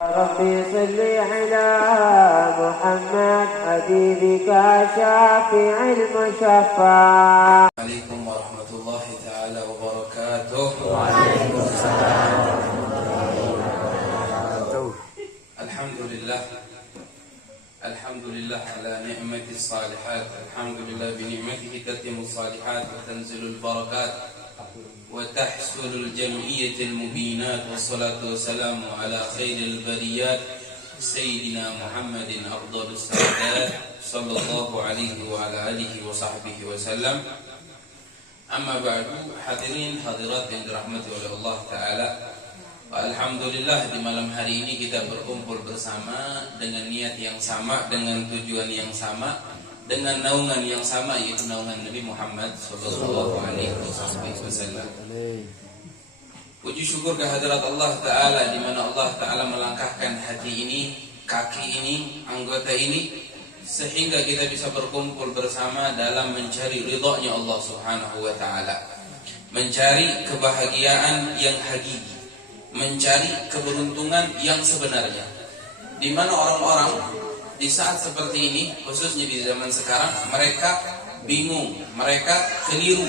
ربي صل على محمد حبيبك شافع المشفع. عليكم ورحمة الله تعالى وبركاته. وعليكم السلام ورحمة الله وبركاته. الحمد لله على نعمة الصالحات. الحمد لله بنعمته تتم الصالحات وتنزل البركات وتحصل الجمعية المبينات. والصلاة والسلام على خير البريات سيدنا محمد أفضل السادات صلى الله عليه وعلى آله وصحبه وسلم. أما بعد، hadirin hadirat yang dirahmati oleh Allah Ta'ala, alhamdulillah di malam hari ini kita berkumpul bersama dengan niat yang sama, dengan tujuan yang sama, dengan naungan yang sama, yaitu naungan Nabi Muhammad sallallahu alaihi wasallam. Puji syukur kehadirat Allah Ta'ala, di mana Allah Ta'ala melangkahkan hati ini, kaki ini, anggota ini, sehingga kita bisa berkumpul bersama dalam mencari ridhonya Allah Subhanahu wa Ta'ala, mencari kebahagiaan yang hakiki, mencari keberuntungan yang sebenarnya. Di mana orang-orang di saat seperti ini, khususnya di zaman sekarang, mereka bingung, mereka keliru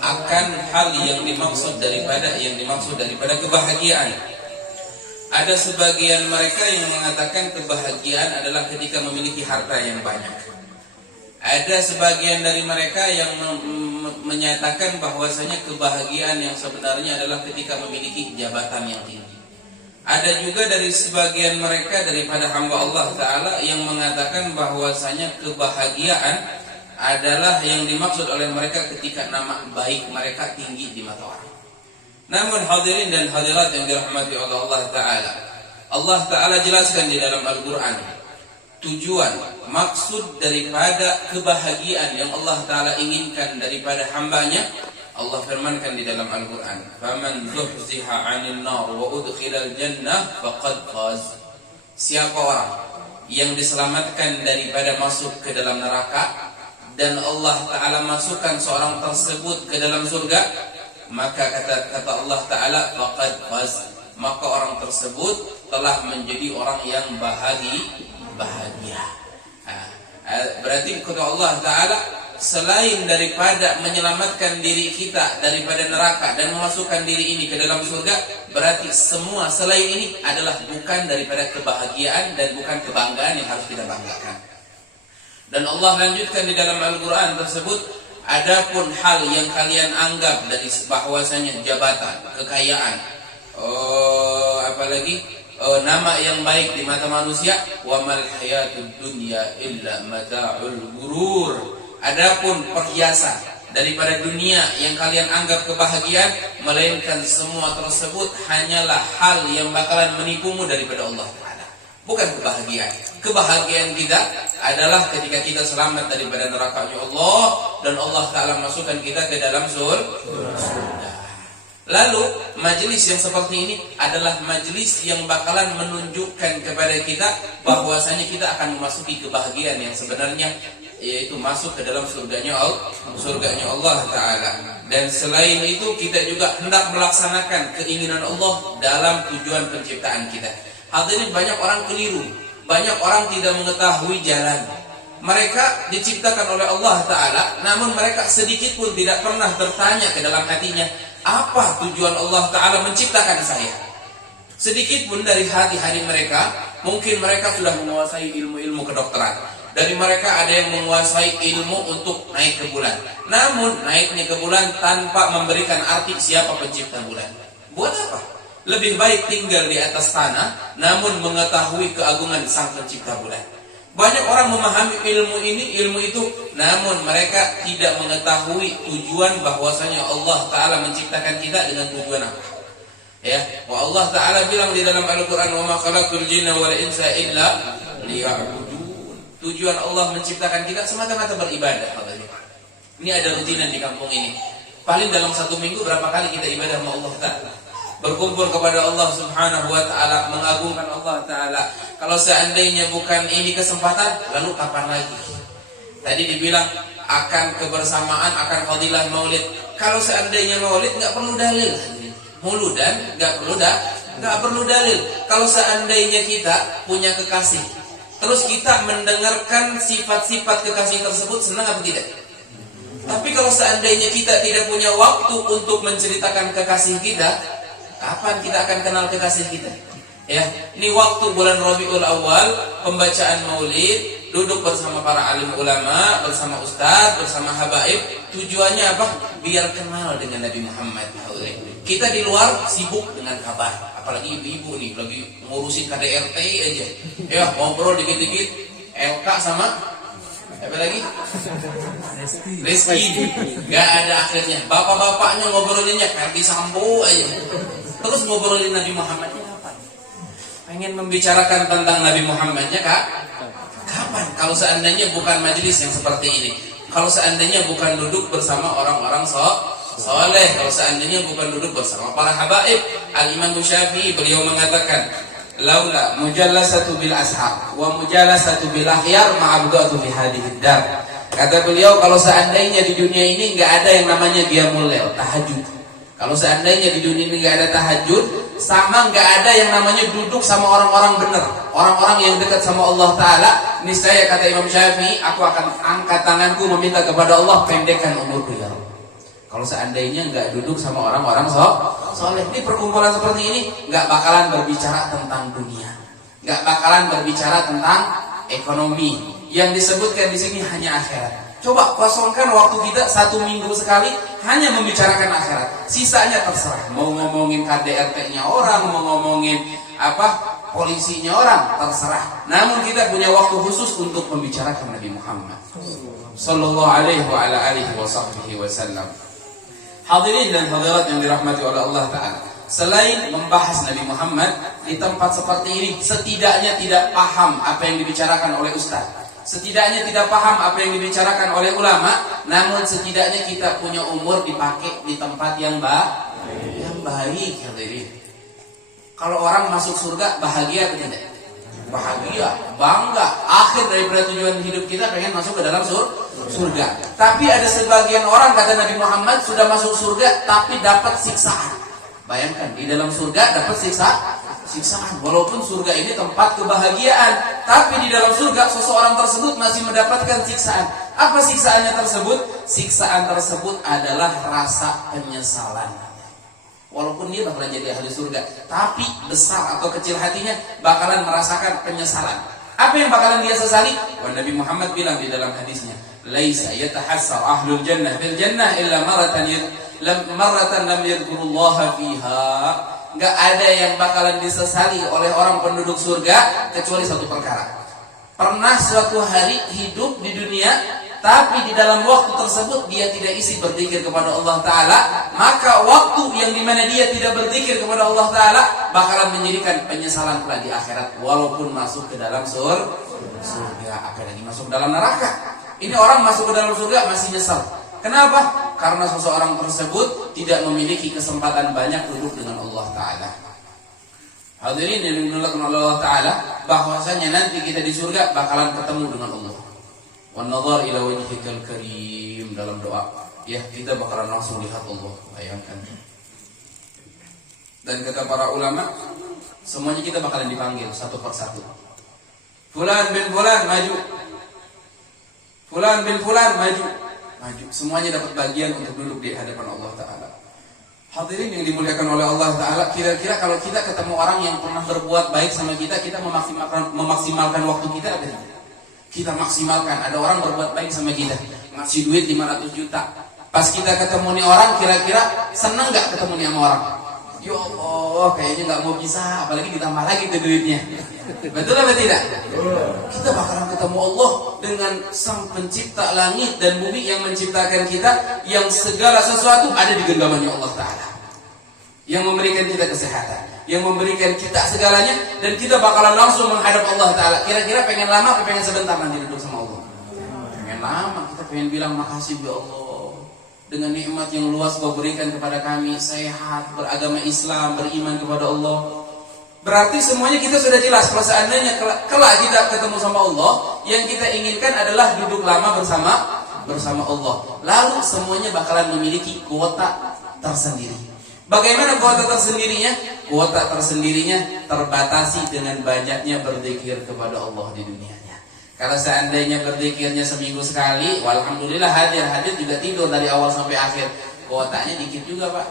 akan hal yang dimaksud daripada kebahagiaan. Ada sebagian mereka yang mengatakan kebahagiaan adalah ketika memiliki harta yang banyak. Ada sebagian dari mereka yang menyatakan bahwasanya kebahagiaan yang sebenarnya adalah ketika memiliki jabatan yang tinggi. Ada juga dari sebagian mereka daripada hamba Allah Ta'ala yang mengatakan bahwasanya kebahagiaan adalah yang dimaksud oleh mereka ketika nama baik mereka tinggi di mata orang. Namun hadirin dan hadirat yang dirahmati oleh Allah Ta'ala, Allah Ta'ala jelaskan di dalam Al-Quran tujuan, maksud daripada kebahagiaan yang Allah Ta'ala inginkan daripada hambanya. Allah firmankan di dalam Al-Quran, "Faman zuhziha 'anil nar wa udkhilal jannah faqad faz." Siapa orang yang diselamatkan daripada masuk ke dalam neraka dan Allah Ta'ala masukkan seorang tersebut ke dalam surga, maka kata Allah Ta'ala faqad faz, maka orang tersebut telah menjadi orang yang bahagia. Berarti kata Allah Ta'ala, selain daripada menyelamatkan diri kita daripada neraka dan memasukkan diri ini ke dalam surga, berarti semua selain ini adalah bukan daripada kebahagiaan dan bukan kebanggaan yang harus kita banggakan. Dan Allah lanjutkan di dalam Al-Quran tersebut, adapun hal yang kalian anggap dari bahwasanya jabatan, kekayaan, nama yang baik di mata manusia, wa mal hayatud dunya illa mata'ul ghurur. Adapun perhiasan daripada dunia yang kalian anggap kebahagiaan, melainkan semua tersebut hanyalah hal yang bakalan menipumu daripada Allah Ta'ala, bukan kebahagiaan. Kebahagiaan kita adalah ketika kita selamat daripada neraka-Nya Allah dan Allah Ta'ala masukkan kita ke dalam surga. Lalu majelis yang seperti ini adalah majelis yang bakalan menunjukkan kepada kita bahwasanya kita akan memasuki kebahagiaan yang sebenarnya, yaitu masuk ke dalam surganya Allah Ta'ala. Dan selain itu kita juga hendak melaksanakan keinginan Allah dalam tujuan penciptaan kita. Hadirin, banyak orang keliru, banyak orang tidak mengetahui jalan. Mereka diciptakan oleh Allah Ta'ala, namun mereka sedikit pun tidak pernah bertanya ke dalam hatinya, apa tujuan Allah Ta'ala menciptakan saya? Sedikit pun dari hati-hati mereka. Mungkin mereka sudah menguasai ilmu-ilmu kedokteran, dari mereka ada yang menguasai ilmu untuk naik ke bulan, namun naiknya ke bulan tanpa memberikan arti siapa pencipta bulan. Buat apa? Lebih baik tinggal di atas tanah namun mengetahui keagungan sang pencipta bulan. Banyak orang memahami ilmu ini, ilmu itu, namun mereka tidak mengetahui tujuan bahwasanya Allah Ta'ala menciptakan kita dengan tujuan apa. Ya, Allah Ta'ala bilang di dalam Al-Quran, "Wa ma khalaqtul jinna wal insa illa liya'budun." Tujuan Allah menciptakan kita semata-mata beribadah. Ini ada rutinan di kampung ini. Paling dalam satu minggu berapa kali kita ibadah sama Allah Ta'ala, berkumpul kepada Allah Subhanahu wa Ta'ala, mengagungkan Allah Ta'ala. Kalau seandainya bukan ini kesempatan, lalu kapan lagi? Tadi dibilang akan kebersamaan, akan fadilah maulid. Kalau seandainya maulid nggak perlu dalil, muludan nggak perlu Nggak perlu dalil. Kalau seandainya kita punya kekasih, terus kita mendengarkan sifat-sifat kekasih tersebut, senang atau tidak? Tapi kalau seandainya kita tidak punya waktu untuk menceritakan kekasih kita, kapan kita akan kenal kekasih kita? Ya, ini waktu bulan Rabiul Awal, pembacaan Maulid, duduk bersama para alim ulama, bersama ustadz, bersama habaib. Tujuannya apa? Biar kenal dengan Nabi Muhammad. Kita di luar sibuk dengan kabar, apalagi ibu-ibu nih lagi ngurusin KDRT aja. Ya, ngobrol dikit-dikit LK sama apa lagi? Rizky. Gak ada akhirnya. Bapak-bapaknya ngobrolinnya Ferdi Sambo aja. Terus ngobrolin Nabi Muhammadnya kapan? Pengen membicarakan tentang Nabi Muhammadnya Kak? Kapan? Kalau seandainya bukan majelis yang seperti ini, kalau seandainya bukan duduk bersama orang-orang soleh, kalau seandainya bukan duduk bersama para habaib. Al-Imam Syafi'i beliau mengatakan, laula mujallasatu bil ashab wa mujallasatu bil akhyar ma'abdatu fi hadhihi dar. Kata beliau, kalau seandainya di dunia ini enggak ada yang namanya qiyamul lail, tahajud. Kalau seandainya di dunia ini enggak ada tahajud, sama enggak ada yang namanya duduk sama orang-orang benar, orang-orang yang dekat sama Allah Ta'ala, niscaya kata Imam Syafi'i, aku akan angkat tanganku meminta kepada Allah pendekkan umurku ya Allah. Kalau seandainya enggak duduk sama orang-orang soleh, ini perkumpulan seperti ini enggak bakalan berbicara tentang dunia, enggak bakalan berbicara tentang ekonomi. Yang disebutkan di sini hanya akhirat. Coba kosongkan waktu kita 1 minggu sekali hanya membicarakan akhirat. Sisanya terserah. Mau ngomongin KDRT-nya orang, mau ngomongin polisinya orang, terserah. Namun kita punya waktu khusus untuk membicarakan Nabi Muhammad sallallahu alaihi wa ala alihi wa sahbihi wasallam. Hadirin dan hadirat yang dirahmati oleh Allah Ta'ala, selain membahas Nabi Muhammad di tempat seperti ini, setidaknya tidak paham apa yang dibicarakan oleh ustaz, setidaknya tidak paham apa yang dibicarakan oleh ulama, namun setidaknya kita punya umur dipakai di tempat yang baik. Hadirin, kalau orang masuk surga bahagia atau tidak? Bahagia, bangga. Akhir daripada tujuan hidup kita pengen masuk ke dalam surga. Tapi ada sebagian orang, kata Nabi Muhammad, sudah masuk surga tapi dapat siksaan. Bayangkan, di dalam surga dapat siksaan. Walaupun surga ini tempat kebahagiaan, tapi di dalam surga seseorang tersebut masih mendapatkan siksaan. Apa siksaannya tersebut? Siksaan tersebut adalah rasa penyesalan. Walaupun dia bakalan jadi ahli surga, tapi besar atau kecil hatinya bakalan merasakan penyesalan. Apa yang bakalan dia sesali? Wah, Nabi Muhammad bilang di dalam hadisnya, laisa yatahassar ahlul jannah fil jannah illa maratan lam yadhkurullaha fiha. Enggak ada yang bakalan disesali oleh orang penduduk surga kecuali satu perkara. Pernah suatu hari hidup di dunia, tapi di dalam waktu tersebut dia tidak isi berzikir kepada Allah Ta'ala, maka waktu yang dimana dia tidak berzikir kepada Allah Ta'ala bakalan menjadikan penyesalan pula di akhirat, walaupun masuk ke dalam surga, apalagi masuk ke dalam neraka. Ini orang masuk ke dalam surga masih nyesal. Kenapa? Karena seseorang tersebut tidak memiliki kesempatan banyak duduk dengan Allah Ta'ala. Hadirin yang dimuliakan oleh Allah Ta'ala, bahwasanya nanti kita di surga bakalan ketemu dengan Allah. Wan-nadhar ila wajhikal karim, dalam doa, ya kita bakalan langsung lihat Allah. Bayangkan. Dan kata para ulama, semuanya kita bakalan dipanggil satu persatu. Fulan bin fulan maju. Fulan bin fulan maju. Semuanya dapat bagian untuk duduk di hadapan Allah Ta'ala. Hadirin yang dimuliakan oleh Allah Ta'ala, kira-kira kalau kita ketemu orang yang pernah berbuat baik sama kita memaksimalkan waktu kita apa tidak? Kita maksimalkan. Ada orang berbuat baik sama kita, ngasih duit 500 juta. Pas kita ketemu nih orang, kira-kira seneng gak ketemu nih sama orang? Ya Allah, kayaknya gak mau bisa, apalagi ditambah lagi tuh duitnya. Betul apa tidak? Kita bakalan ketemu Allah dengan Sang Pencipta langit dan bumi yang menciptakan kita, yang segala sesuatu ada di genggamannya Allah Ta'ala, yang memberikan kita kesehatan, yang memberikan kita segalanya, dan kita bakalan langsung menghadap Allah Ta'ala. Kira-kira pengen lama atau pengen sebentar nanti duduk sama Allah? Pengen lama. Kita pengen bilang makasih ya Allah, dengan nikmat yang luas Kau berikan kepada kami, sehat, beragama Islam, beriman kepada Allah. Berarti semuanya kita sudah jelas. Kalau seandainya kelak kita ketemu sama Allah, yang kita inginkan adalah duduk lama bersama Allah. Lalu semuanya bakalan memiliki kuota tersendiri. Bagaimana kuota tersendirinya? Kuota tersendirinya terbatasi dengan banyaknya berzikir kepada Allah di dunianya. Kalau seandainya berzikirnya seminggu sekali, walhamdulillah hadir juga tidur dari awal sampai akhir. Kuotanya dikit juga Pak,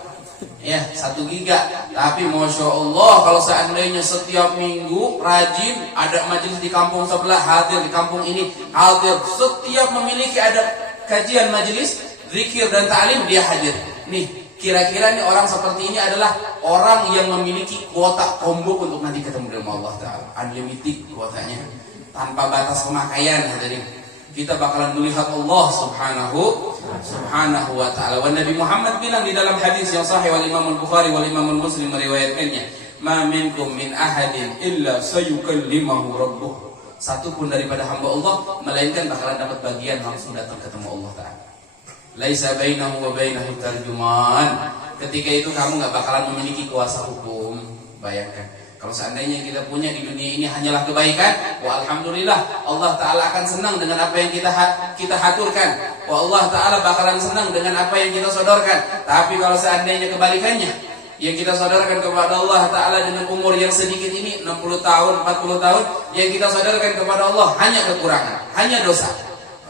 ya 1 giga. Tapi Masya Allah kalau seandainya setiap minggu rajin ada majelis di kampung sebelah, hadir di kampung ini, hadir setiap memiliki ada kajian majelis, zikir dan ta'lim dia hadir. Nih kira-kira nih orang seperti ini adalah orang yang memiliki kuota combo untuk nanti ketemu dengan Allah Ta'ala. Unlimited kuotanya, tanpa batas pemakaian. Hadirin, kita bakalan melihat Allah subhanahu wa ta'ala. Wa Nabi Muhammad bilang di dalam hadis yang sahih wal Imam Al-Bukhari wal Imam Muslim meriwayatkannya, ma minkum min ahadin illa sayukallimahu rabbuh. Satu pun daripada hamba Allah melainkan bakalan dapat bagian langsung datang ketemu Allah Ta'ala. Laisa bainahu wa bainahu tarjuman. Ketika itu kamu gak bakalan memiliki kuasa hukum. Bayangkan kalau seandainya kita punya di dunia ini hanyalah kebaikan, wa alhamdulillah Allah Ta'ala akan senang dengan apa yang kita haturkan, wa Allah Ta'ala bakalan senang dengan apa yang kita sodorkan. Tapi kalau seandainya kebalikannya, yang kita sodorkan kepada Allah Ta'ala dengan umur yang sedikit ini 60 tahun, 40 tahun, yang kita sodorkan kepada Allah hanya kekurangan, hanya dosa.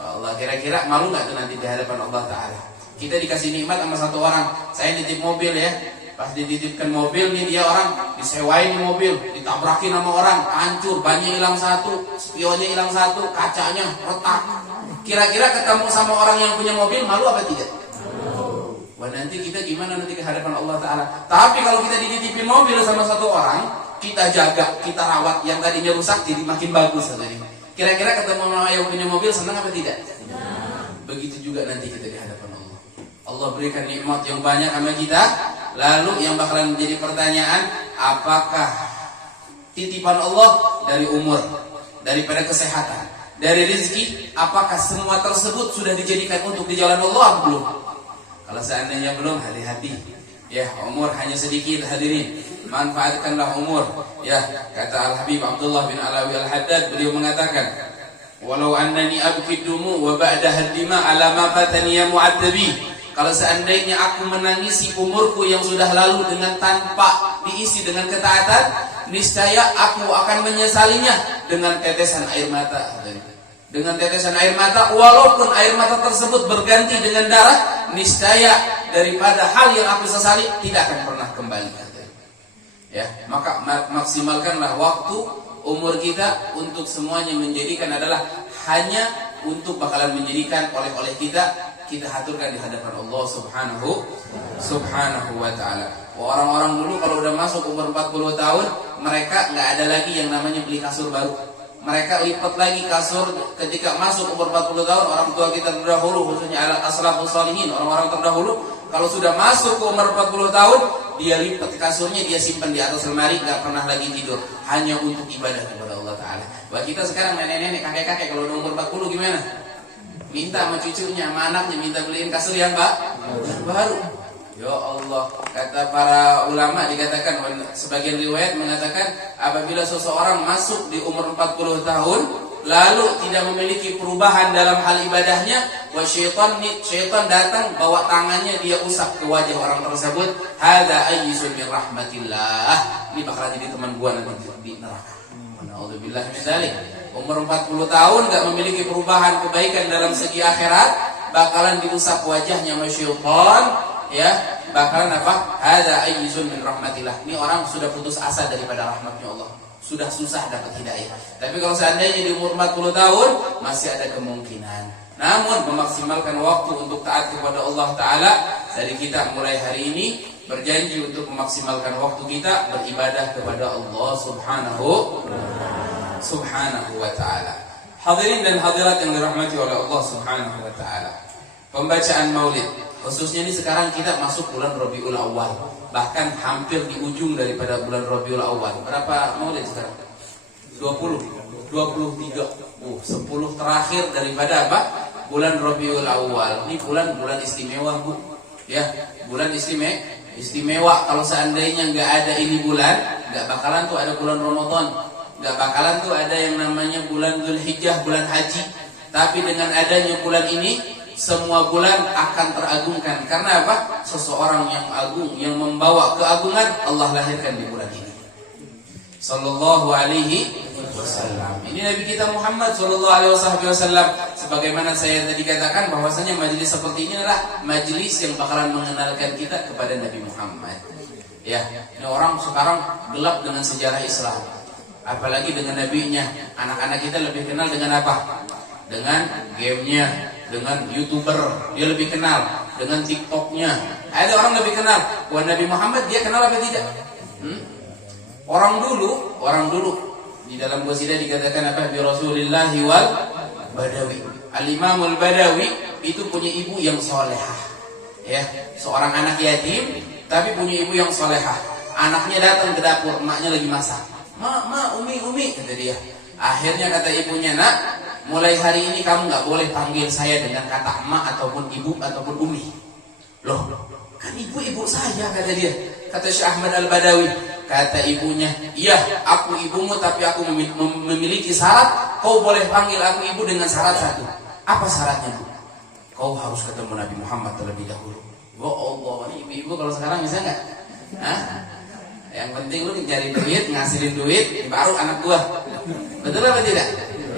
Allah, kira-kira malu gak tuh nanti di hadapan Allah Ta'ala? Kita dikasih nikmat sama satu orang, saya nitip mobil ya, pas dititipkan mobil nih dia orang disewain mobil, ditabrakin sama orang, hancur, bannya hilang satu, spionnya hilang satu, kacanya retak. Kira-kira ketemu sama orang yang punya mobil, malu apa tidak? Wah, nanti kita gimana nanti ke hadapan Allah Ta'ala? Tapi kalau kita dititipin mobil sama satu orang, kita jaga, kita rawat, yang tadinya rusak jadi makin bagus. Kira-kira ketemu sama yang punya mobil, senang apa tidak? Begitu juga nanti kita di hadapan Allah. Allah berikan nikmat yang banyak sama kita. Lalu yang bakalan menjadi pertanyaan, apakah titipan Allah dari umur, daripada kesehatan, dari rezeki, apakah semua tersebut sudah dijadikan untuk di jalan Allah? Belum. Kalau seandainya belum, hati-hati. Ya, umur hanya sedikit hadirin. Manfaatkanlah umur. Ya, kata Al-Habib Abdullah bin Alawi Al-Haddad, beliau mengatakan, walau annani abki dumu wa ba'da haddima ala ma fatani ya mu'addabi. Kalau seandainya aku menangisi umurku yang sudah lalu dengan tanpa diisi dengan ketaatan, niscaya aku akan menyesalinya dengan tetesan air mata. Dengan tetesan air mata, walaupun air mata tersebut berganti dengan darah, niscaya daripada hal yang aku sesali tidak akan pernah kembali. Ya, maka maksimalkanlah waktu umur kita untuk semuanya menjadikan adalah hanya untuk bakalan menjadikan oleh kita haturkan di hadapan Allah subhanahu wa ta'ala. Orang-orang dulu kalau udah masuk umur 40 tahun, mereka nggak ada lagi yang namanya beli kasur baru. Mereka lipat lagi kasur ketika masuk umur 40 tahun. Orang tua kita terdahulu, khususnya as-salafus shalihin, orang-orang terdahulu, kalau sudah masuk ke umur 40 tahun, dia lipat kasurnya, dia simpan di atas lemari, nggak pernah lagi tidur, hanya untuk ibadah kepada Allah Ta'ala. Wah, kita sekarang nenek-nenek, kakek-kakek, kalau udah umur 40 gimana? Minta sama cucunya, sama anaknya, minta beliin kasur yang baru. Ya Allah, kata para ulama dikatakan, sebagian riwayat mengatakan, apabila seseorang masuk di umur 40 tahun, lalu tidak memiliki perubahan dalam hal ibadahnya, wa syaitan datang bawa tangannya, dia usap ke wajah orang tersebut, hadza ayyisun min rahmatillah. Ini bakal jadi teman gua nanti di neraka. Alhamdulillah misalnya umur 40 tahun gak memiliki perubahan kebaikan dalam segi akhirat, bakalan diusap wajahnya sama syaitan, ya, bakalan apa? Hadza ayyisun min rahmatillah. Ini orang sudah putus asa daripada rahmatnya Allah, sudah susah dapat hidayah. Tapi kalau seandainya di umur 40 tahun masih ada kemungkinan. Namun memaksimalkan waktu untuk taat kepada Allah Ta'ala. Dari kita mulai hari ini berjanji untuk memaksimalkan waktu kita beribadah kepada Allah subhanahu wa ta'ala. Hadirin dan hadirat yang dirahmati oleh Allah subhanahu wa ta'ala, pembacaan maulid, khususnya ini sekarang kita masuk bulan Rabiul Awal, bahkan hampir di ujung daripada bulan Rabiul Awal. Berapa maulid sekarang? 20, 23, 10 terakhir daripada apa? Bulan Rabiul Awal. Ini bulan istimewa, Bu. Ya, bulan istimewa. Kalau seandainya nggak ada ini bulan, nggak bakalan tuh ada bulan Ramadan, nggak bakalan tuh ada yang namanya bulan Dzulhijjah, bulan haji. Tapi dengan adanya bulan ini, semua bulan akan teragungkan. Karena apa? Seseorang yang agung, yang membawa keagungan, Allah lahirkan di bulan ini. Sallallahu alaihi wasallam. Ini Nabi kita Muhammad sallallahu alaihi wasallam. Sebagaimana saya tadi katakan bahwasanya majelis seperti ini adalah majelis yang bakalan mengenalkan kita kepada Nabi Muhammad. Ya, ini orang sekarang gelap dengan sejarah Islam. Apalagi dengan nabinya. Anak-anak kita lebih kenal dengan apa? Dengan gamenya, dengan YouTuber, dia lebih kenal. Dengan TikToknya. Ada orang lebih kenal. Wah, Nabi Muhammad dia kenal apa tidak? Orang dulu di dalam qasidah dikatakan apa? Bi Rasulillahi wal Badawi. Al-Imamul Badawi itu punya ibu yang solehah. Ya, seorang anak yatim tapi punya ibu yang solehah. Anaknya datang ke dapur, emaknya lagi masak. Ma, umi, kata dia. Akhirnya kata ibunya, nak, mulai hari ini kamu nggak boleh panggil saya dengan kata emak ataupun ibu ataupun umi. Loh, kan ibu saya, kata dia. Kata Syekh Ahmad Al-Badawi, kata ibunya, iya, aku ibumu tapi aku memiliki syarat. Kau boleh panggil aku ibu dengan syarat satu. Apa syaratnya, Bu? Kau harus ketemu Nabi Muhammad terlebih dahulu. Oh Allah, ini ibu-ibu kalau sekarang bisa nggak? Yang penting lu cari duit, ngasilin duit, baru anak gua. Betul apa tidak?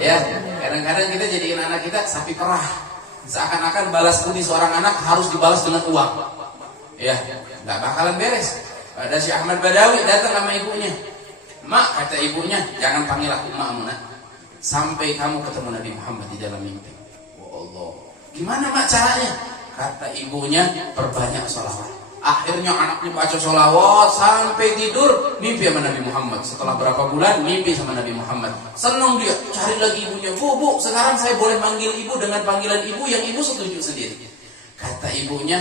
Ya, kadang-kadang kita jadikan anak kita sapi perah. Seakan-akan balas budi seorang anak harus dibalas dengan uang. Ya, nggak bakalan beres. Ada Syekh Ahmad Badawi datang sama ibunya. Mak, kata ibunya, jangan panggil aku makmu, nak. Sampai kamu ketemu Nabi Muhammad di dalam mimpi. Oh Allah, gimana mak caranya? Kata ibunya, perbanyak sholawat. Akhirnya anaknya baca sholawat sampai tidur, mimpi sama Nabi Muhammad. Setelah berapa bulan, mimpi sama Nabi Muhammad. Senang dia, cari lagi ibunya. Bu, sekarang saya boleh manggil ibu dengan panggilan ibu yang ibu setuju sendiri. Kata ibunya,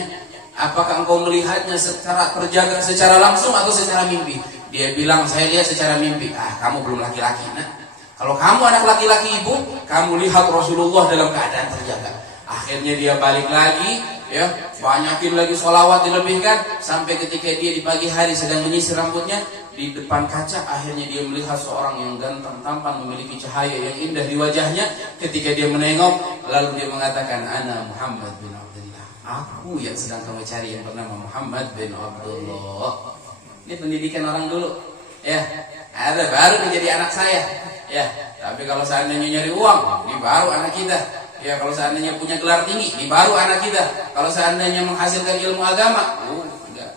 apakah engkau melihatnya secara terjaga, secara langsung atau secara mimpi? Dia bilang, saya lihat secara mimpi. Kamu belum laki-laki, nak. Kalau kamu anak laki-laki ibu, kamu lihat Rasulullah dalam keadaan terjaga. Akhirnya dia balik lagi, ya, banyakin lagi sholawat dilebihkan, sampai ketika dia di pagi hari sedang menyisir rambutnya, di depan kaca akhirnya dia melihat seorang yang ganteng, tampan, memiliki cahaya yang indah di wajahnya. Ketika dia menengok, lalu dia mengatakan, Ana Muhammad bin Abdullah. Aku yang sedang kamu cari yang bernama Muhammad bin Abdullah. Ini pendidikan orang dulu, ya. Ada baru menjadi anak saya. Ya, tapi kalau seandainya nyari uang, ini baru anak kita. Ya, kalau seandainya punya gelar tinggi, ini baru anak kita. Kalau seandainya menghasilkan ilmu agama, enggak.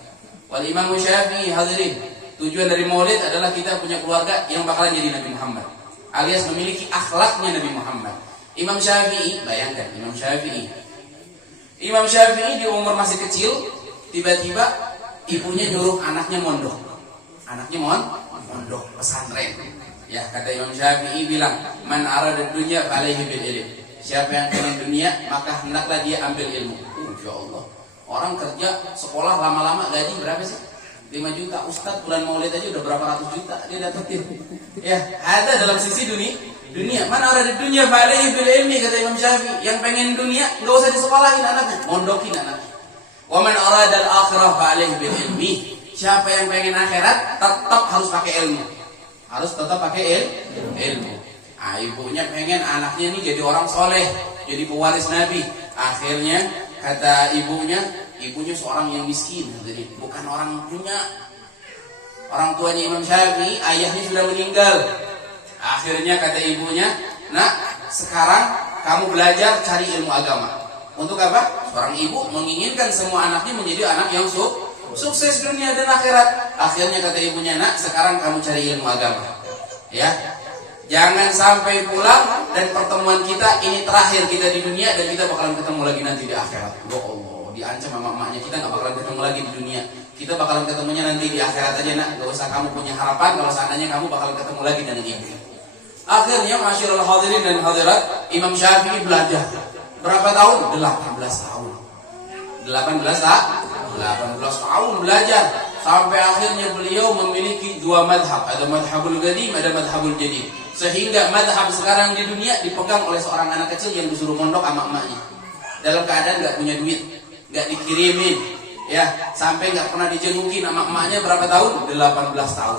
Wal Imam Syafi'i, hadirin, tujuan dari Maulid adalah kita punya keluarga yang bakalan jadi Nabi Muhammad, alias memiliki akhlaknya Nabi Muhammad. Imam Syafi'i, bayangkan Imam Syafi'i di umur masih kecil, tiba-tiba ibunya nyuruh anaknya mondok. Anaknya mondok pesantren. Ya, kata Imam Syafi'i bilang, man arada dunya falaihi bil ilm. Siapa yang pengen dunia, maka hendaklah dia ambil ilmu. Insya Allah. Orang kerja sekolah lama-lama gaji berapa sih? 5 juta. Ustadz bulan Maulid aja udah berapa ratus juta dia dapetin. Ya, ada dalam sisi dunia. Man arada dunya falaihi bil ilmi, kata Imam Syafi'i. Yang pengen dunia enggak usah disekolahin anaknya, mondokin anaknya. Wa man arada al akhirah falaihi bil ilmi. Siapa yang pengen akhirat tetap harus pakai ilmu. Ilmu. Ibunya pengen anaknya ini jadi orang soleh, jadi pewaris Nabi. Akhirnya kata ibunya seorang yang miskin, jadi bukan orang punya. Orang tuanya Imam Syafi'i, ayahnya sudah meninggal. Akhirnya kata ibunya, nak, sekarang kamu belajar cari ilmu agama. Untuk apa? Seorang ibu menginginkan semua anaknya menjadi anak yang sukses dunia dan akhirat. Akhirnya kata ibunya, nak, sekarang kamu cari ilmu agama. Ya, jangan sampai pulang dan pertemuan kita ini terakhir kita di dunia dan kita bakalan ketemu lagi nanti di akhirat. Ya Allah, diancam sama emaknya, kita nggak bakalan ketemu lagi di dunia. Kita bakalan ketemunya nanti di akhirat aja, nak. Gak usah kamu punya harapan kalau seandainya kamu bakalan ketemu lagi dengan ibu. Akhirnya, masyarul hadirin dan hadirat, Imam Syafi'i belajar. Berapa tahun? 18 tahun. 18 tahun belajar. Sampai akhirnya beliau memiliki 2 madhab. Ada madhabul qadim, ada madhabul jadid. Sehingga madhab sekarang di dunia dipegang oleh seorang anak kecil yang disuruh mondok sama emaknya. Dalam keadaan gak punya duit, gak dikirimin, ya, sampai gak pernah dijengukin sama emaknya berapa tahun? 18 tahun.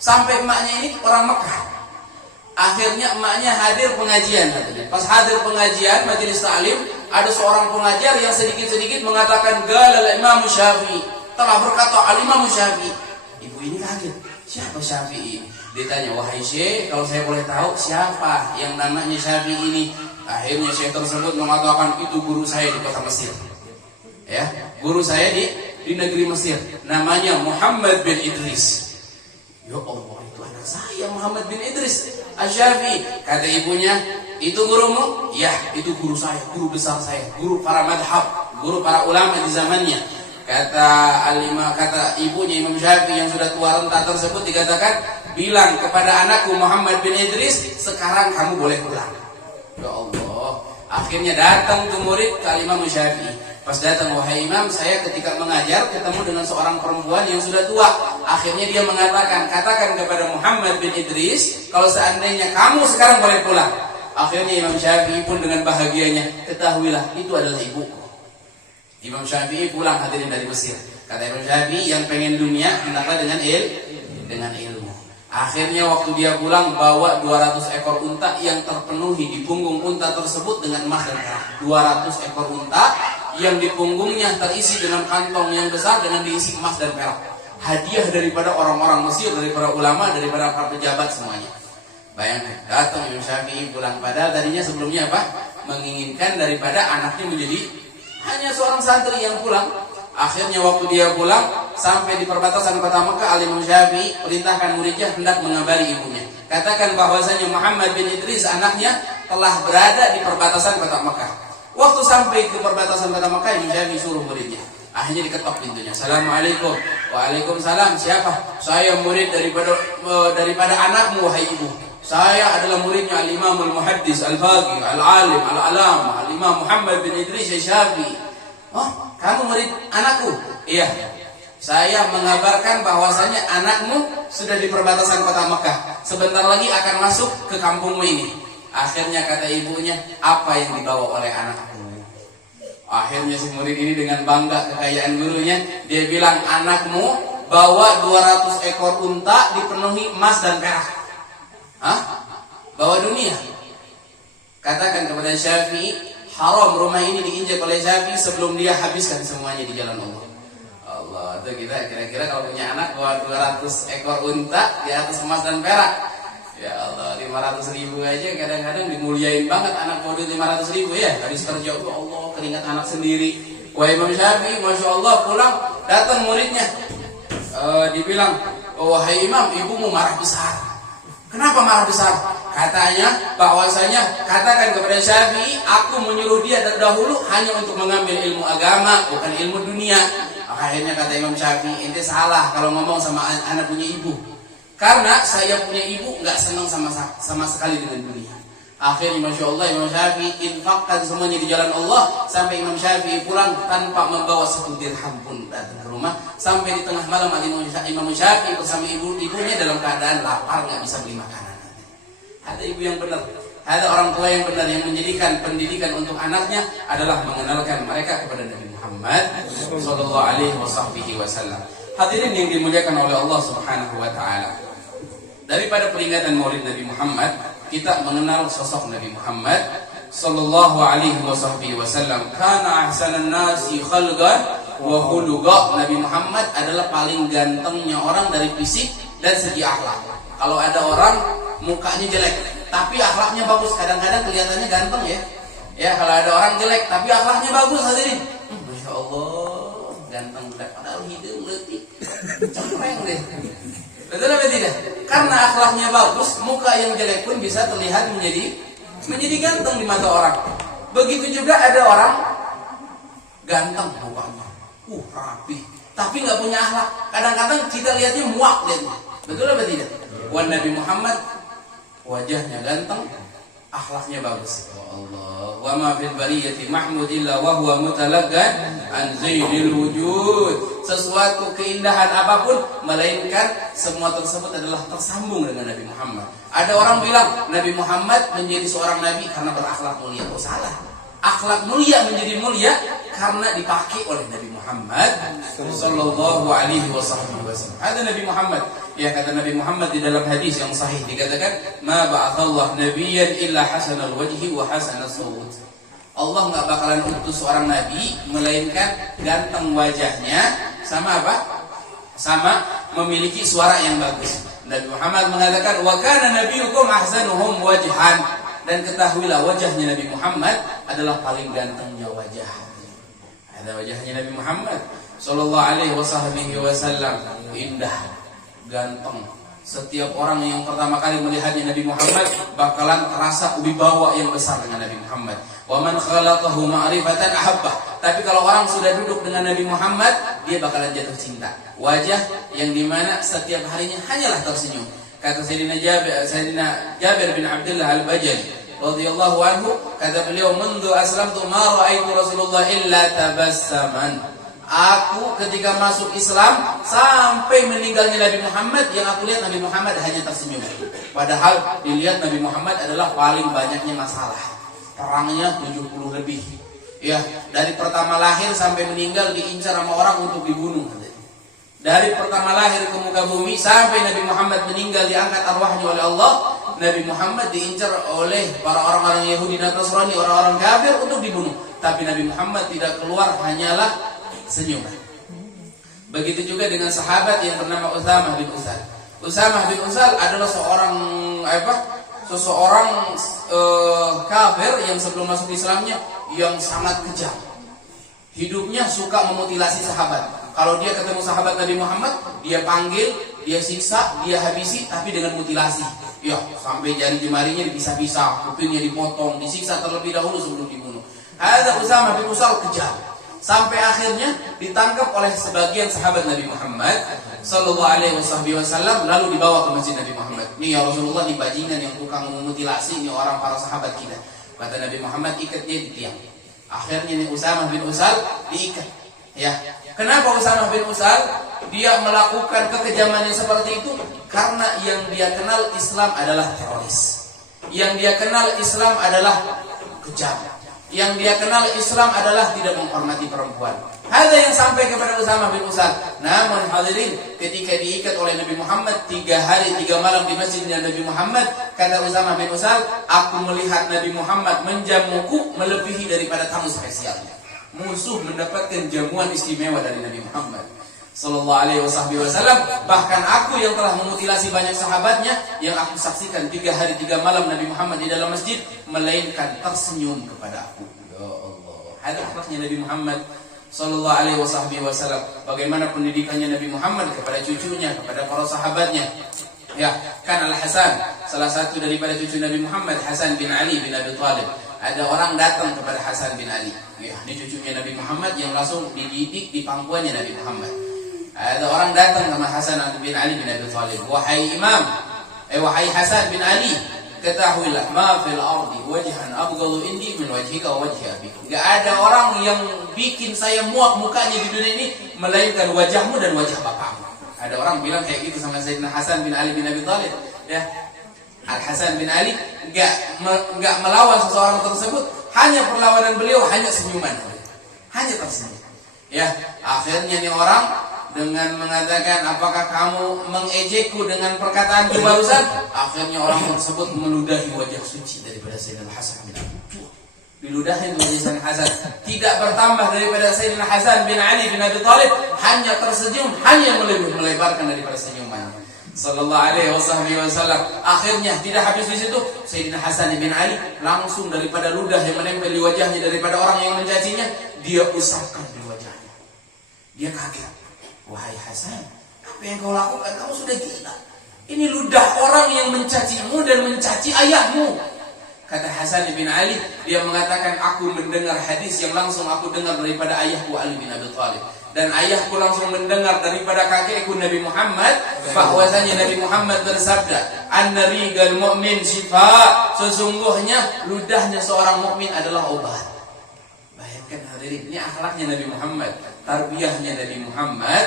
Sampai emaknya ini orang Mekah. Akhirnya emaknya hadir pengajian katanya. Pas hadir pengajian majelis ta'lim, ada seorang pengajar yang sedikit-sedikit mengatakan galal Imam Syafi'i, telah berkata al-Imam Syafi'i. Ibu ini kaget, siapa Syafi'i? Ditanya, wahai Syekh, kalau saya boleh tahu siapa yang namanya Syafi'i ini? Akhirnya Syekh tersebut mengatakan itu guru saya di kota Mesir. Ya, guru saya di negeri Mesir, namanya Muhammad bin Idris. Ya Allah, itu anak saya Muhammad bin Idris Asy-Syafi'i. Kata ibunya, itu gurumu? Ya, itu guru saya, guru besar saya, guru para madhab, guru para ulama di zamannya. Kata ibunya Imam Syafi'i yang sudah tua renta tersebut dikatakan, bilang kepada anakku Muhammad bin Idris, sekarang kamu boleh pulang. Ya Allah, akhirnya datang ke murid ke Imam Syafi'i. Pas datang, wahai Imam, saya ketika mengajar ketemu dengan seorang perempuan yang sudah tua. Akhirnya dia mengatakan, katakan kepada Muhammad bin Idris, kalau seandainya kamu sekarang boleh pulang. Akhirnya Imam Syafi'i pun dengan bahagianya, ketahuilah itu adalah ibuku. Imam Syafi'i pulang hadirin dari Mesir. Kata Imam Syafi'i, yang pengen dunia hendaklah dengan ilmu. Akhirnya waktu dia pulang bawa 200 ekor unta yang terpenuhi di punggung unta tersebut dengan emas dan perak. 200 ekor unta yang di punggungnya terisi dengan kantong yang besar dengan diisi emas dan perak. Hadiah daripada orang-orang Mesir, daripada ulama, daripada para pejabat semuanya. Bayangkan, datang Imam Syafi'i pulang, padahal tadinya sebelumnya apa? Menginginkan daripada anaknya menjadi hanya seorang santri yang pulang. Akhirnya waktu dia pulang sampai di perbatasan kota Mekah, Imam Syafi'i perintahkan muridnya hendak mengabari ibunya. Katakan bahwasanya Muhammad bin Idris anaknya telah berada di perbatasan kota Mekah. Waktu sampai ke perbatasan kota Mekah, Imam Syafi'i suruh muridnya. Akhirnya diketok pintunya. Assalamualaikum. Waalaikumsalam. Siapa? Saya murid daripada anakmu, wahai ibu. Saya adalah muridnya al-Imam al-Muhaddis al-Faqih al-Alim al-Alam al-Imam Muhammad bin Idris Asy-Syafi'i. Oh, kamu murid anakku? Iya. Saya mengabarkan bahwasanya anakmu sudah di perbatasan kota Mekah. Sebentar lagi akan masuk ke kampungmu ini. Akhirnya kata ibunya, apa yang dibawa oleh anakku? Akhirnya si murid ini dengan bangga kekayaan gurunya, dia bilang, anakmu bawa 200 ekor unta dipenuhi emas dan perak. Hah? Bawa dunia. Katakan kepada Syafi'i, haram rumah ini diinjak oleh Syafi'i sebelum dia habiskan semuanya di jalan Allah. Allah, itu kita kira-kira kalau punya anak bawa 200 ekor unta di atas emas dan perak. Ya Allah, 500.000 aja kadang-kadang dimuliain banget anak bawa duit 500.000 ya. Habis kerja, Allah, keringat anak sendiri. Wah, Imam Syafi'i, Masya Allah, pulang, datang muridnya. Dibilang, wahai Imam, ibumu marah besar. Kenapa marah besar? Katanya bahwasanya, katakan kepada Syafi'i, aku menyuruh dia terdahulu hanya untuk mengambil ilmu agama, bukan ilmu dunia. Akhirnya kata Imam Syafi'i, ente salah kalau ngomong sama anak punya ibu. Karena saya punya ibu nggak senang sama sekali dengan dunia. Akhirnya Masya Allah, Imam Syafi'i infakkan semuanya di jalan Allah. Sampai Imam Syafi'i pulang tanpa membawa 1 dirham pun datang ke rumah. Sampai di tengah malam Imam Syafi'i bersama ibunya dalam keadaan lapar, nggak bisa beli makanan. Ada ibu yang benar, ada orang tua yang benar, yang menjadikan pendidikan untuk anaknya adalah mengenalkan mereka kepada Nabi Muhammad Sallallahu Alaihi Wasallam. Hadirin yang dimuliakan oleh Allah Subhanahu Wa Taala. Daripada peringatan Maulid Nabi Muhammad, kita mengenal sosok Nabi Muhammad Sallallahu Alaihi Wasallam. Kana ahsanan nasi khalqan wa khuluqa. Nabi Muhammad adalah paling gantengnya orang dari fisik dan segi akhlak. Kalau ada orang mukanya jelek tapi akhlaknya bagus, kadang-kadang kelihatannya ganteng ya. Ya, kalau ada orang jelek tapi akhlaknya bagus, hadirin, Masya Allah, ganteng budak, padahal hidung letih, cempreng deh. Betul apa tidak? Karena akhlaknya bagus, muka yang jelek pun bisa terlihat menjadi ganteng di mata orang. Begitu juga ada orang ganteng mukanya, rapi, tapi nggak punya akhlak. Kadang-kadang kita lihatnya muak deh. Betul apa tidak? Wan Nabi Muhammad wajahnya ganteng, akhlaknya bagus. Allah, wa ma fil bariyati mahmud illa wa huwa mutalaggan an zaidil wujud. Sesuatu keindahan apapun melainkan semua tersebut adalah tersambung dengan Nabi Muhammad. Ada orang bilang Nabi Muhammad menjadi seorang nabi karena berakhlak mulia. Oh, salah. Akhlak mulia menjadi mulia karena dipakai oleh Nabi Muhammad Sallallahu Alaihi Wasallam. Ada Nabi Muhammad, ya, kata Nabi Muhammad di dalam hadis yang sahih dikatakan, ma ba'athallahu nabiyyan illa hasanal wajhi wa hasanal sawt. Allah nggak bakalan utus seorang nabi melainkan ganteng wajahnya sama apa? Sama memiliki suara yang bagus. Nabi Muhammad mengatakan wa kana nabiyukum ahsanuhum wajhan, dan ketahuilah wajahnya Nabi Muhammad adalah paling gantengnya wajah. Ada wajahnya Nabi Muhammad sallallahu alaihi wasallam indah, ganteng. Setiap orang yang pertama kali melihatnya Nabi Muhammad bakalan terasa wibawa yang besar dengan Nabi Muhammad. Wa man khalaqahu ma'rifatan ahabbah. Tapi kalau orang sudah duduk dengan Nabi Muhammad, dia bakalan jatuh cinta. Wajah yang dimana setiap harinya hanyalah tersenyum. Kata Sayyidina Jabir bin Abdullah Al-Bajali radhiyallahu anhu, kata beliau, "Mundu aslamtu ma ra'aitu Rasulullah illa tabassaman." Aku ketika masuk Islam sampai meninggalnya Nabi Muhammad, yang aku lihat Nabi Muhammad hanya tersenyum. Padahal dilihat Nabi Muhammad adalah paling banyaknya masalah. Perangnya 70 lebih. Ya, dari pertama lahir sampai meninggal diincar sama orang untuk dibunuh. Dari pertama lahir ke muka bumi sampai Nabi Muhammad meninggal diangkat arwahnya oleh Allah, Nabi Muhammad diincar oleh para orang-orang Yahudi dan Nasrani, orang-orang kafir untuk dibunuh. Tapi Nabi Muhammad tidak keluar hanyalah senyuman. Begitu juga dengan sahabat yang bernama Usamah bin Usal. Usamah bin Usal adalah seseorang kafir yang sebelum masuk Islamnya yang sangat kejam. Hidupnya suka memutilasi sahabat. Kalau dia ketemu sahabat Nabi Muhammad, dia panggil, dia siksa, dia habisi, tapi dengan mutilasi. Ya, sampai jari jemarinya dipisah-pisah, kupingnya dipotong, disiksa terlebih dahulu sebelum dibunuh. Ada Usamah bin Usal kejam. Sampai akhirnya ditangkap oleh sebagian sahabat Nabi Muhammad sallallahu alaihi wasallam, lalu dibawa ke masjid Nabi Muhammad. Nih ya Rasulullah, nih bajingan yang tukang memutilasi, ini orang para sahabat kita. Kata Nabi Muhammad, ikat dia di tiang. Akhirnya nih Usamah bin Usal diikat. Ya. Kenapa Usamah bin Usal dia melakukan kekejaman yang seperti itu? Karena yang dia kenal Islam adalah teroris. Yang dia kenal Islam adalah kejam. Yang dia kenal Islam adalah tidak menghormati perempuan. Ada yang sampai kepada Usamah bin Usal. Namun hadirin, ketika diikat oleh Nabi Muhammad 3 hari 3 malam di masjidnya Nabi Muhammad, kata Usamah bin Usal, aku melihat Nabi Muhammad menjamuku melebihi daripada tamu spesialnya. Musuh mendapatkan jamuan istimewa dari Nabi Muhammad sallallahu alaihi wasallam. Bahkan aku yang telah memutilasi banyak sahabatnya, yang aku saksikan 3 hari 3 malam Nabi Muhammad di dalam masjid, melainkan tersenyum kepada aku. Ya Allah, ada akhlaknya Nabi Muhammad sallallahu alaihi wasallam. Bagaimana pendidikannya Nabi Muhammad kepada cucunya, kepada para sahabatnya. Ya, kan Al-Hasan, salah satu daripada cucu Nabi Muhammad, Hasan bin Ali bin Abi Thalib. Ada orang datang kepada Hasan bin Ali. Ya, ini cucunya Nabi Muhammad yang langsung dididik di pangkuannya Nabi Muhammad. Ada orang datang sama Hasan bin Ali bin Abi Thalib. Wahai Imam, wahai Hasan bin Ali, ketahuilah, ma fil ardi wajhan abghadu indi min wajhika wa wajhi abik. Enggak ada orang yang bikin saya muak mukanya di dunia ini melainkan wajahmu dan wajah bapakmu. Ada orang bilang kayak gitu sama Sayyidina Hasan bin Ali bin Abi Thalib. Ya, Al-Hasan bin Ali enggak melawan seseorang tersebut, hanya perlawanan beliau hanya senyuman. Hanya tersenyum. Ya, akhirnya nih orang dengan mengatakan, apakah kamu mengejekku dengan perkataan barusan? Akhirnya orang tersebut meludahi wajah suci daripada Sayyidina Hasan bin Ali. Diludahin wajah Sayyidina Hasan, tidak bertambah daripada Sayyidina Hasan bin Ali bin Abi Thalib, hanya tersenyum, hanya melebarkan daripada senyuman. Sallallahu alaihi wasallam. Akhirnya tidak habis di situ, Sayyidina Hasan bin Ali langsung daripada ludah yang menempel di wajahnya daripada orang yang mencacinya, dia usapkan di wajahnya. Dia kaget. Wahai Hasan, apa yang kau lakukan? Kamu sudah gila. Ini ludah orang yang mencacimu dan mencaci ayahmu. Kata Hasan bin Ali, dia mengatakan, aku mendengar hadis yang langsung aku dengar daripada ayahku Ali bin Abi Thalib. Dan ayahku langsung mendengar daripada kakekku Nabi Muhammad, bahwasanya Nabi Muhammad bersabda, "Anna rigal mu'min shifa." Sesungguhnya ludahnya seorang mukmin adalah obat. Bayangkan hadirin, ini akhlaknya Nabi Muhammad, tarbiyahnya Nabi Muhammad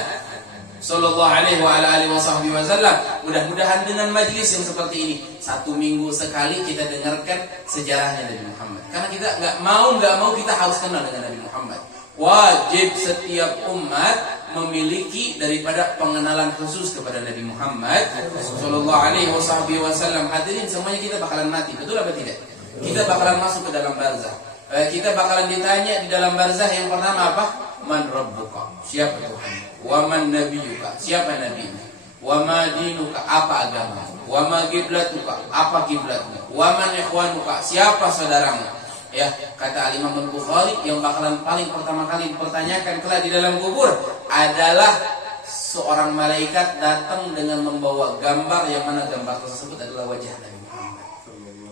sallallahu alaihi wasallam. Mudah-mudahan dengan majlis yang seperti ini, 1 minggu sekali kita dengarkan sejarahnya Nabi Muhammad. Karena kita nggak mau kita harus kenal dengan Nabi Muhammad. Wajib setiap umat memiliki daripada pengenalan khusus kepada Nabi Muhammad sallallahu alaihi wasallam. Hadirin, semuanya kita bakalan mati, betul apa tidak? Kita bakalan masuk ke dalam barzakh. Kita bakalan ditanya di dalam barzah yang pertama apa? Man rabbuka? Siapa Tuhan? Wa man nabiyuka? Siapa nabinya? Wa ma dinuka? Apa agama? Wa ma qiblatuka? Apa kiblatmu? Wa man ikhwanuka? Siapa saudaramu? Ya, kata Al-Imam Al-Bukhari, yang bakalan paling pertama kali dipertanyakan kelak di dalam kubur adalah seorang malaikat datang dengan membawa gambar, yang mana gambar tersebut adalah wajah Nabi Muhammad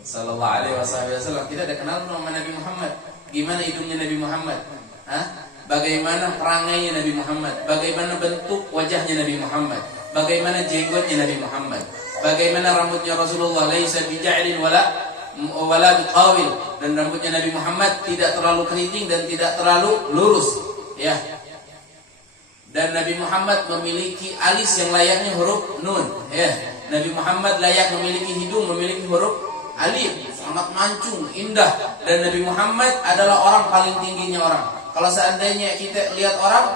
sallallahu alaihi wasallam. Kita ada kenal nama Nabi Muhammad. Gimana hidungnya Nabi Muhammad? Bagaimana perangainya Nabi Muhammad? Bagaimana bentuk wajahnya Nabi Muhammad? Bagaimana jenggotnya Nabi Muhammad? Bagaimana rambutnya Rasulullah? Laisa bija'lin wala biqawil. Dan rambutnya Nabi Muhammad tidak terlalu keriting dan tidak terlalu lurus. Ya. Dan Nabi Muhammad memiliki alis yang layaknya huruf nun. Ya. Nabi Muhammad layak memiliki hidung, memiliki huruf alif, sangat mancung, indah. Dan Nabi Muhammad adalah orang paling tingginya orang. Kalau seandainya kita lihat orang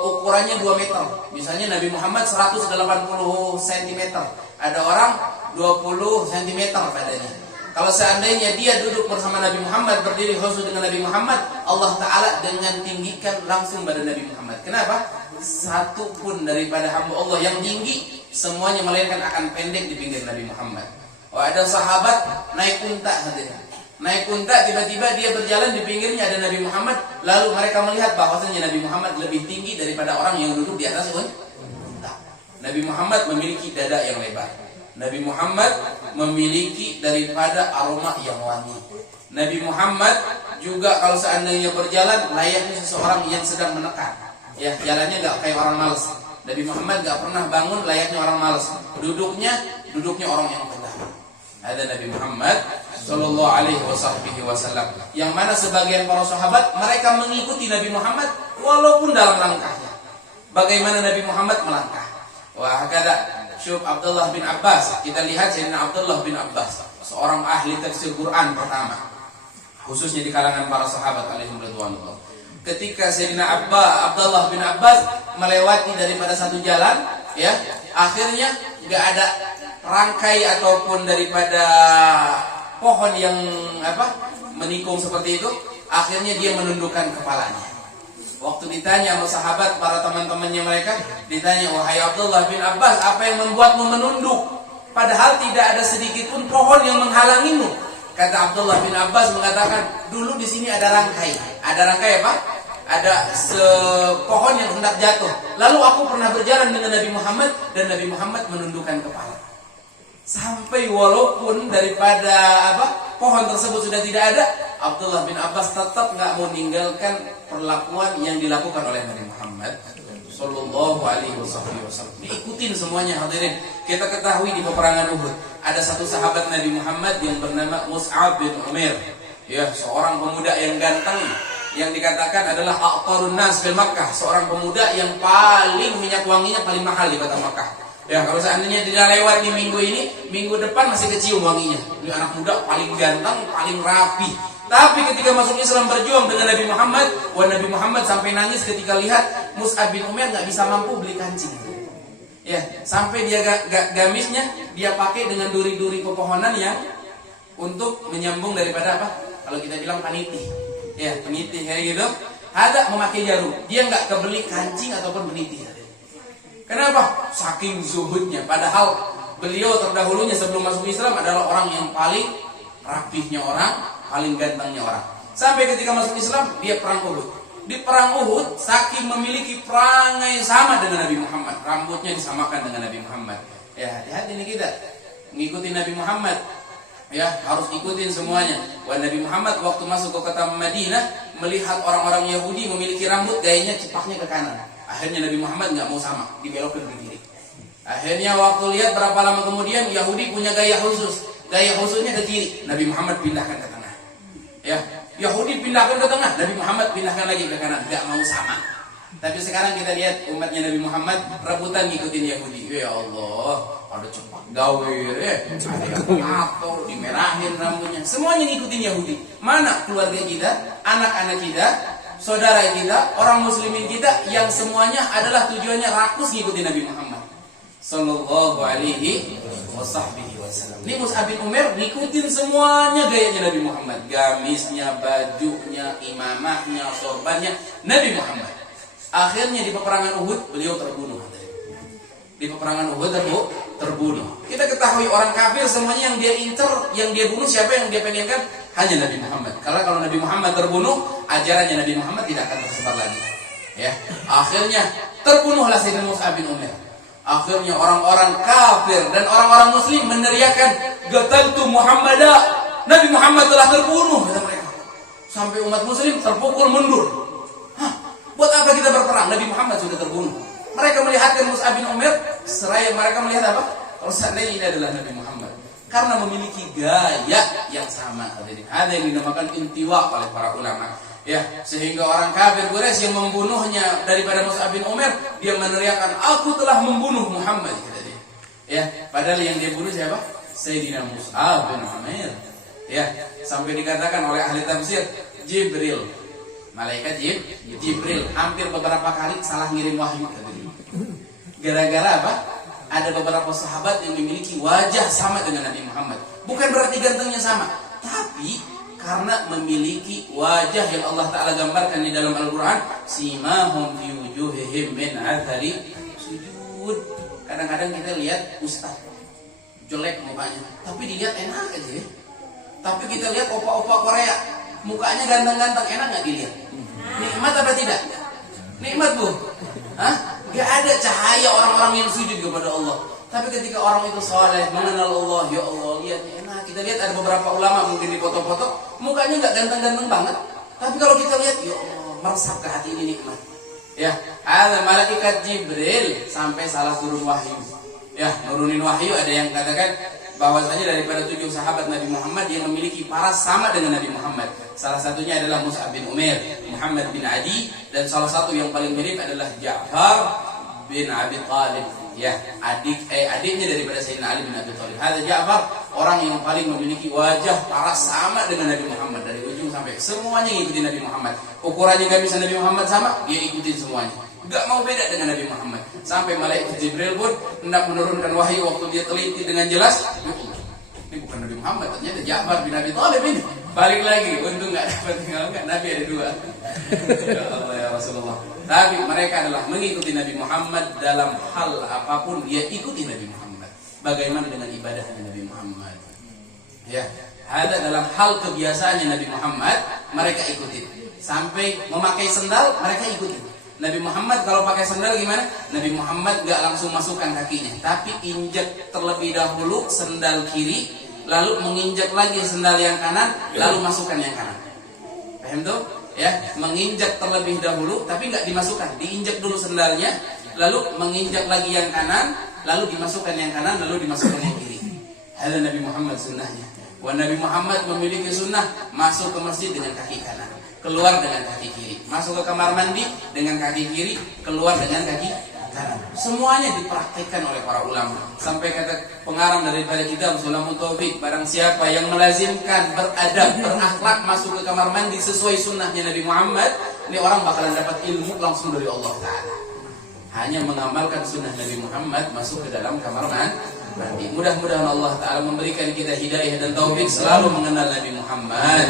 ukurannya 2 meter, misalnya Nabi Muhammad 180 cm, ada orang 20 cm badannya. Kalau seandainya dia duduk bersama Nabi Muhammad, berdiri khusus dengan Nabi Muhammad, Allah Ta'ala dengan tinggikan langsung badan Nabi Muhammad. Kenapa? Satu pun daripada hamba Allah yang tinggi, semuanya melainkan akan pendek di pinggir Nabi Muhammad. Ada sahabat naik unta saja. Naik unta, tiba-tiba dia berjalan, di pinggirnya ada Nabi Muhammad. Lalu mereka melihat bahwasanya Nabi Muhammad lebih tinggi daripada orang yang duduk di atas unta. Nabi Muhammad memiliki dada yang lebar. Nabi Muhammad memiliki daripada aroma yang wangi. Nabi Muhammad juga kalau seandainya berjalan layaknya seseorang yang sedang menekan. Ya, jalannya nggak kayak orang malas. Nabi Muhammad nggak pernah bangun layaknya orang malas. Duduknya orang yang tenang. Ada Nabi Muhammad Sallallahu Alaihi Wasallam, yang mana sebagian para sahabat mereka mengikuti Nabi Muhammad walaupun dalam langkahnya. Bagaimana Nabi Muhammad melangkah? Wah, ada Syekh Abdullah bin Abbas. Kita lihat Sayyidina Abdullah bin Abbas, seorang ahli tafsir Quran pertama, khususnya di kalangan para sahabat alaihim ridwanullah. Ketika Sayyidina Abdullah bin Abbas melewati daripada satu jalan, ya, akhirnya enggak ada rangkai ataupun daripada pohon yang menikung seperti itu. Akhirnya dia menundukkan kepalanya. Waktu ditanya sama sahabat, para teman-temannya mereka, ditanya, wahai Abdullah bin Abbas, apa yang membuatmu menunduk? Padahal tidak ada sedikit pun pohon yang menghalangimu. Kata Abdullah bin Abbas mengatakan, dulu di sini ada rangkai. Ada rangkai apa? Ada sepohon yang hendak jatuh. Lalu aku pernah berjalan dengan Nabi Muhammad, dan Nabi Muhammad menundukkan kepala. Sampai walaupun daripada pohon tersebut sudah tidak ada, Abdullah bin Abbas tetap nggak mau meninggalkan perlakuan yang dilakukan oleh Nabi Muhammad Sallallahu Alaihi Wasallam. Diikutin semuanya hadirin. Kita ketahui di peperangan Uhud ada satu sahabat Nabi Muhammad yang bernama Mus'ab bin Umair. Ya, seorang pemuda yang ganteng, yang dikatakan adalah aqtarun nas fil Makkah, seorang pemuda yang paling minyak wanginya paling mahal di kota Makkah. Ya, kalau seandainya dia lewat di minggu ini, minggu depan masih kecium wanginya. Ini anak muda paling ganteng, paling rapi. Tapi ketika masuk Islam berjuang dengan Nabi Muhammad, Nabi Muhammad sampai nangis ketika lihat Mus'ab bin Umair nggak bisa mampu beli kancing. Ya, sampai dia gamisnya dia pakai dengan duri-duri pepohonan yang untuk menyambung daripada apa? Kalau kita bilang paniti. Ya, peniti kayak gitu. Ada memakai jarum. Dia nggak kebeli kancing ataupun peniti. Kenapa? Saking zuhudnya. Padahal beliau terdahulunya sebelum masuk Islam adalah orang yang paling rapihnya orang, paling gantengnya orang. Sampai ketika masuk Islam, dia perang Uhud. Di perang Uhud, saking memiliki perangai sama dengan Nabi Muhammad, rambutnya disamakan dengan Nabi Muhammad. Ya, hati-hati nih kita mengikuti Nabi Muhammad. Ya, harus ikutin semuanya. Nabi Muhammad waktu masuk ke kota Madinah, melihat orang-orang Yahudi memiliki rambut gayanya cepaknya ke kanan. Akhirnya Nabi Muhammad nggak mau sama, dibelokkan ke kiri. Akhirnya waktu lihat berapa lama kemudian Yahudi punya gaya khusus, gaya khususnya ke kiri. Nabi Muhammad pindahkan ke tengah. Ya, Yahudi pindahkan ke tengah, Nabi Muhammad pindahkan lagi ke kanan, nggak mau sama. Tapi sekarang kita lihat umatnya Nabi Muhammad rebutan ngikutin Yahudi. Ya Allah, ada cepat gawe, ada yang tato, dimerahin rambutnya, semuanya ngikutin Yahudi. Mana keluarga kita, anak-anak kita, saudara kita, orang muslimin kita yang semuanya adalah tujuannya rakus ngikutin Nabi Muhammad Sallallahu Alaihi Wasallam. wasallam. Ini Mus'ab bin Umair ngikutin semuanya gayanya Nabi Muhammad, gamisnya, bajunya, imamahnya, sorbannya Nabi Muhammad. Akhirnya di peperangan Uhud beliau terbunuh. Di peperangan Uhud terbunuh. Kita ketahui orang kafir semuanya yang dia incer, yang dia bunuh, siapa yang dia pengenkan? Hanya Nabi Muhammad. Karena kalau Nabi Muhammad terbunuh, ajarannya Nabi Muhammad tidak akan tersebar lagi. Ya, akhirnya terbunuhlah Sayyidina Mus'ab bin Umair. Akhirnya orang-orang kafir dan orang-orang muslim meneriakkan, "Qataltu Muhammada." Nabi Muhammad telah terbunuh, kata mereka. Sampai umat muslim terpukul mundur. Buat apa kita berperang? Nabi Muhammad sudah terbunuh. Mereka melihatkan Mus'ab bin Umair, seraya mereka melihat apa? Kalau seandainya ini adalah Nabi Muhammad, karena memiliki gaya yang sama. Ada yang dinamakan intiwa oleh para ulama. Ya, sehingga orang kafir Quraisy yang membunuhnya daripada Mus'ab bin Umair, dia meneriakkan, "Aku telah membunuh Muhammad," kata dia. Ya, padahal yang dia bunuh siapa? Sayyidina Mus'ab bin Umair. Ya, sampai dikatakan oleh ahli tafsir, Jibril, malaikat Jibril hampir beberapa kali salah ngirim wahyu. Gara-gara apa? Ada beberapa sahabat yang memiliki wajah sama dengan Nabi Muhammad. Bukan berarti gantengnya sama, tapi karena memiliki wajah yang Allah Ta'ala gambarkan di dalam Al-Quran, simahum fi wujuhihim min athari sujud. Kadang-kadang kita lihat ustaz jelek mukanya, tapi dilihat enak aja ya. Tapi kita lihat opa-opa Korea, mukanya ganteng-ganteng, enak gak dilihat? Nikmat apa tidak? Nikmat bu? Gak ada cahaya orang-orang yang sujud kepada Allah. Tapi ketika orang itu saleh, mengenal Allah, ya Allah, lihatnya enak. Kita lihat ada beberapa ulama mungkin di foto-foto, mukanya gak ganteng-ganteng banget. Tapi kalau kita lihat, ya Allah, meresap ke hati ini nikmat. Ya, ada malaikat Jibril sampai salah turun wahyu. Ya, nurunin wahyu, ada yang katakan bahwasanya daripada 7 sahabat Nabi Muhammad yang memiliki paras sama dengan Nabi Muhammad. Salah satunya adalah Mus'ab bin Umair, Muhammad bin Adi, dan salah satu yang paling mirip adalah Ja'far bin Abi Thalib. Ya, adiknya daripada Sayyidina Ali bin Abi Thalib. Hadza Ja'far, orang yang paling memiliki wajah paras sama dengan Nabi Muhammad dari ujung sampai semuanya ngikutin Nabi Muhammad. Ukurannya gak bisa Nabi Muhammad sama, dia ikutin semuanya. Gak mau beda dengan Nabi Muhammad. Sampai malaikat Jibril pun hendak menurunkan wahyu, waktu dia teliti dengan jelas, ini bukan Nabi Muhammad, ternyata Ja'far bin Abi Thalib ini. Balik lagi, untung gak dapat tinggalkan, Nabi ada 2. Ya Allah ya Rasulullah. Tapi mereka adalah mengikuti Nabi Muhammad dalam hal apapun, dia ikuti Nabi Muhammad. Bagaimana dengan ibadahnya Nabi Muhammad? Ya, ada dalam hal kebiasaannya Nabi Muhammad, mereka ikuti. Sampai memakai sendal, mereka ikuti. Nabi Muhammad kalau pakai sendal gimana? Nabi Muhammad gak langsung masukkan kakinya, tapi injak terlebih dahulu sendal kiri, lalu menginjak lagi sendal yang kanan, lalu masukkan yang kanan. Paham tuh? Ya, menginjak terlebih dahulu, tapi gak dimasukkan, diinjak dulu sendalnya, lalu menginjak lagi yang kanan, lalu dimasukkan yang kanan, lalu dimasukkan yang kiri. Ada Nabi Muhammad sunnahnya. Wah, Nabi Muhammad memiliki sunnah masuk ke masjid dengan kaki kanan, keluar dengan kaki kiri, masuk ke kamar mandi dengan kaki kiri, keluar dengan kaki kanan. Semuanya dipraktikkan oleh para ulama. Sampai kata pengarang daripada kitab Sulamun Taufik, barang siapa yang melazimkan beradab, berakhlak masuk ke kamar mandi sesuai sunnahnya Nabi Muhammad, ini orang bakalan dapat ilmu langsung dari Allah Ta'ala. Hanya mengamalkan sunnah Nabi Muhammad masuk ke dalam kamar mandi. Mudah-mudahan Allah Ta'ala memberikan kita hidayah dan taufik selalu mengenal Nabi Muhammad,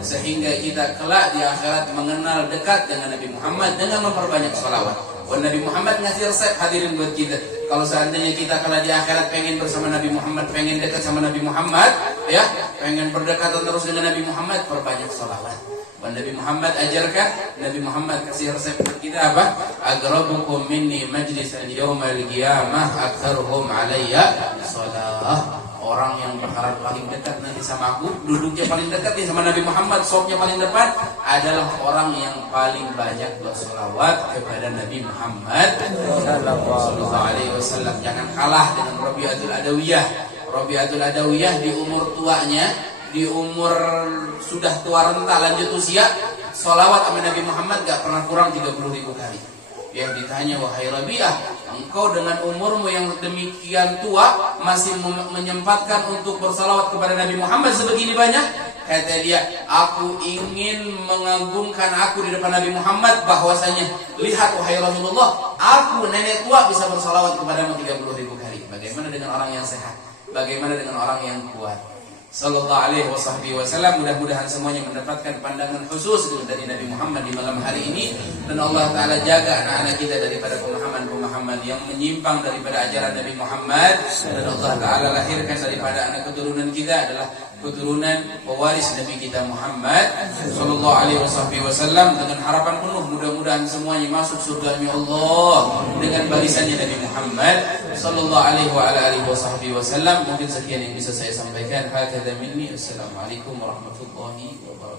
sehingga kita kelak di akhirat mengenal dekat dengan Nabi Muhammad dengan memperbanyak sholawat. Nabi Muhammad ngasih resep hadirin buat kita. Kalau seandainya kita kelak di akhirat pengen bersama Nabi Muhammad, pengen dekat sama Nabi Muhammad, ya, pengen berdekatan terus dengan Nabi Muhammad, perbanyak sholawat. Nabi Muhammad ajarkan, Nabi Muhammad kasih resep buat kita apa? Aqrabukum minni majlisan yaumal qiyamah aktsaruhum alayya shalah. Orang yang bakalan paling dekat nanti sama aku, duduknya paling dekat nih sama Nabi Muhammad, sopnya paling depan, adalah orang yang paling banyak bersolawat kepada Nabi Muhammad sallallahu alaihi wasallam. Jangan kalah dengan Rabi'atul Adawiyah. Rabi'atul Adawiyah di umur tuanya, di umur sudah tua renta lanjut usia, solawat sama Nabi Muhammad gak pernah kurang 30.000 kali. Yang ditanya, wahai Rabi'ah, engkau dengan umurmu yang demikian tua masih menyempatkan untuk bersalawat kepada Nabi Muhammad sebegini banyak? Kata dia, aku ingin mengagungkan aku di depan Nabi Muhammad, bahwasanya lihat wahai Rasulullah, aku nenek tua bisa bersalawat kepadamu 30.000 kali. Bagaimana dengan orang yang sehat? bagaimana dengan orang yang kuat. Sallallahu alaihi wasallam, mudah-mudahan semuanya mendapatkan pandangan khusus dari Nabi Muhammad di malam hari ini, dan Allah Ta'ala jaga anak-anak kita daripada pemahaman-pemahaman yang menyimpang daripada ajaran Nabi Muhammad, dan Allah Ta'ala lahirkan daripada anak keturunan kita adalah keturunan pewaris Nabi kita Muhammad Sallallahu alaihi wasallam, dengan harapan penuh mudah-mudahan semuanya masuk surga Allah dengan barisannya Nabi Muhammad Sallallahu alaihi wasallam. Mungkin sekian yang bisa saya sampaikan. Hakadha minni. Assalamualaikum warahmatullahi wabarakatuh.